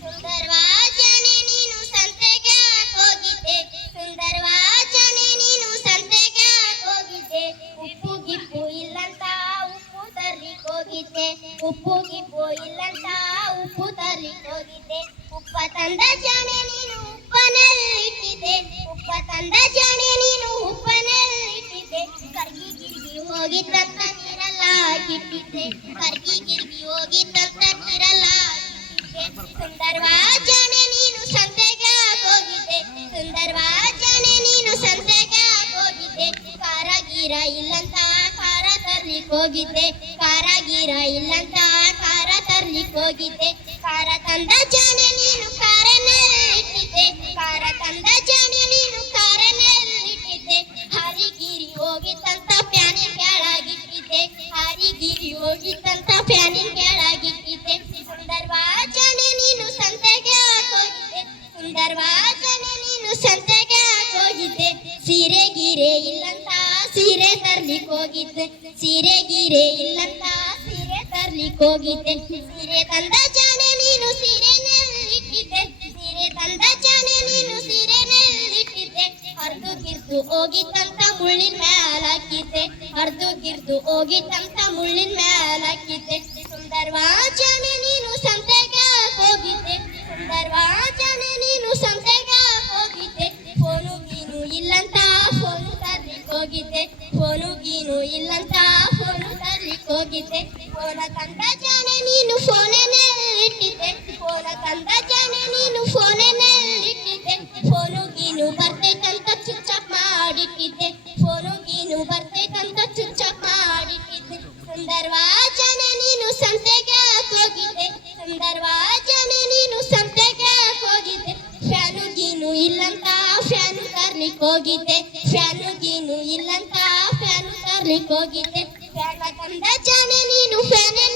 ಸುಂದರವಾ ಜಾಣೆ ನೀನು ಸಂತೆಗೆ ಹೋಗಿದ್ದೆ, ಸುಂದರವಾ ಜಾಣೆ ನೀನು ಸಂತೆಗೆ ಹೋಗಿದ್ದೆ. ಉಪ್ಪು ಗಿಪ್ಪು ಇಲ್ಲಂತ ಉಪ್ಪು ತರ್ಲಿಕ್ಕೆ ಹೋಗಿದ್ದೆ, ಉಪ್ಪು ಗಿಪ್ಪು ಇಲ್ಲಂತ ಉಪ್ಪು ತರ್ಲಿಕ್ಕೆ ಹೋಗಿದ್ದೆ. ಉಪ್ಪ ತಂದ ಜಾಣೆ ನೀನು ಉಪ್ಪನಲ್ಲಿಟ್ಟಿದ್ದೆ, ಉಪ್ಪ ತಂದ ಜಾಣೆ ನೀನು ಉಪ್ಪನಲ್ಲಿಟ್ಟಿದ್ದೆ. ಕರ್ಗಿ ಗಿರ್ಗಿ ಹೋಗಿತ್ತಂತ ನೀರೆಲ್ಲ ಕಿಟ್ಟಿದ್ದೆ, ಕರ್ಗಿ ಗಿರ್ಗಿ ಹೋಗಿತ್ತಂತ ನೀರೆಲ್ಲ ಕಿಟ್ಟಿದ್ದೆ. ಸುಂದರವಾ ಜಾಣೆ ನೀನು ಸಂತೆಗೆ ಹೋಗಿದ್ದೆ, ಸುಂದರವಾ ಜಾಣೆ ನೀನು ಸಂತೆಗೆ ಹೋಗಿದ್ದೆ. ಖಾರ ಗೀರ ಇಲ್ಲಂತ ಖಾರ ತರ್ಲಿಕ್ಕೆ ಹೋಗಿದ್ದೆ, ಖಾರ ಗೀರ ಇಲ್ಲಂತ ಖಾರ ತರ್ಲಿಕ್ಕೆ ಹೋಗಿದ್ದೆ. ಖಾರ ತಂದ ಜಾಣೆ ನೀನು ಖಾರನಲ್ಲಿಟ್ಟಿದ್ದೆ, ಖಾರ ತಂದ ಜಾಣೆ ನೀನು ಖಾರನಲ್ಲಿಟ್ಟಿದ್ದೆ. ಹಾರಿಗಿರಿ ಹೋಗಿತ್ತಂತ ಪ್ಯಾನಿನ ಕೆಳಗಿಟ್ಟಿದ್ದೆ, ಹಾರಿಗಿರಿ ಹೋಗಿತ್ತಂತ ಪ್ಯಾನಿನ ಕೆಳಗಿಟ್ಟಿದ್ದೆ. ಸುಂದರವಾ ಜಾಣೆ ನೀನು ಸಂತೆಗೆ ಹೋಗಿದ್ದೆ, ಸುಂದರವಾ ಜಾಣೆ ನೀನು ಸಂತೆಗೆ ಹೋಗಿದ್ದೆ. ಸೀರೆ ಗೀರೆ ಇಲ್ಲಂತ ಸೀರೆ ತರ್ಲಿಕ್ಕೆ ಹೋಗಿದ್ದೆ, ಸೀರೆ ಗೀರೆ ಇಲ್ಲಂತ ಸೀರೆ ತರ್ಲಿಕ್ಕೆ ಹೋಗಿದ್ದೆ. ಸೀರೆ ತಂದ ಜಾಣೆ ನೀನು ಸೀರೆನಲ್ಲಿಟ್ಟಿದ್ದೆ, ಸೀರೆ ತಂದ ಜಾಣೆ ನೀನು ಸೀರೆನಲ್ಲಿಟ್ಟಿದ್ದೆ. ಹರ್ದು ಗಿರ್ದು ಹೋಗಿತ್ತಂತ ಮುಳ್ಳಿನ ಮ್ಯಾಲ ಹಾಕಿದ್ದೆ, ಹರ್ದು ಗಿರ್ದು ಹೋಗಿತ್ತಂತ ಮುಳ್ಳಿನ ಮ್ಯಾಲ ಹಾಕಿದ್ದೆ. ಸುಂದರವಾ ಜಾಣೆ ನೀನು ಸಂತೆಗೆ ಹೋಗಿದ್ದೆ, ಸುಂದರವಾ ಜಾಣೆ ನೀನು ಸಂತೆಗೆ ಹೋಗಿದ್ದೆ. ಫೋನು ಗೀನು ಇಲ್ಲಂತ ಫೋನು ತರ್ಲಿಕ್ಕೆ ಹೋಗಿದ್ದೆ, ಫೋನು ಗೀನು ಇಲ್ಲಂತ ಫೋನು ತರ್ಲಿಕ್ಕೆ ಹೋಗಿದ್ದೆ. ಫೋನ ತಂದ ಜಾಣೆ ನೀನು ಫೋನಿನಲ್ಲಿಟ್ಟಿದ್ದೆ, ಫೋನ ತಂದ ಜಾಣೆ ನೀನು ಫೋನಿನಲ್ಲಿಟ್ಟಿದ್ದೆ. ಫೋನು ಗೀನು ಬರ್ತೈತಂತ ಸ್ವಿಚ್ ಆಫ್ ಮಾಡಿಟ್ಟಿದ್ದೆ, ಫೋನು ಗೀನು ಬರ್ತೈತಂತ ಸ್ವಿಚ್ ಆಫ್ ಮಾಡಿಟ್ಟಿದ್ದೆ. ಸುಂದರವಾ ಜಾಣೆ ನೀನು ಸಂತೆಗೆ ಹೋಗಿದ್ದೆ, ಸುಂದರವಾ ಜಾಣೆ ನೀನು ಸಂತೆಗೆ ಹೋಗಿದ್ದೆ. ಫ್ಯಾನು ಗೀನು ಇಲ್ಲಂತ ಫ್ಯಾನು ತರ್ಲಿಕ್ಕೆ ಹೋಗಿದ್ದೆ, ಫ್ಯಾನು ಗೀನು ಇಲ್ಲಂತ ಫ್ಯಾನು ತರ್ಲಿಕ್ಕೆ ಹೋಗಿದ್ದೆ. ಫ್ಯಾನ ತಂದ ಜಾಣೆ ನೀನು ಫ್ಯಾನಿನ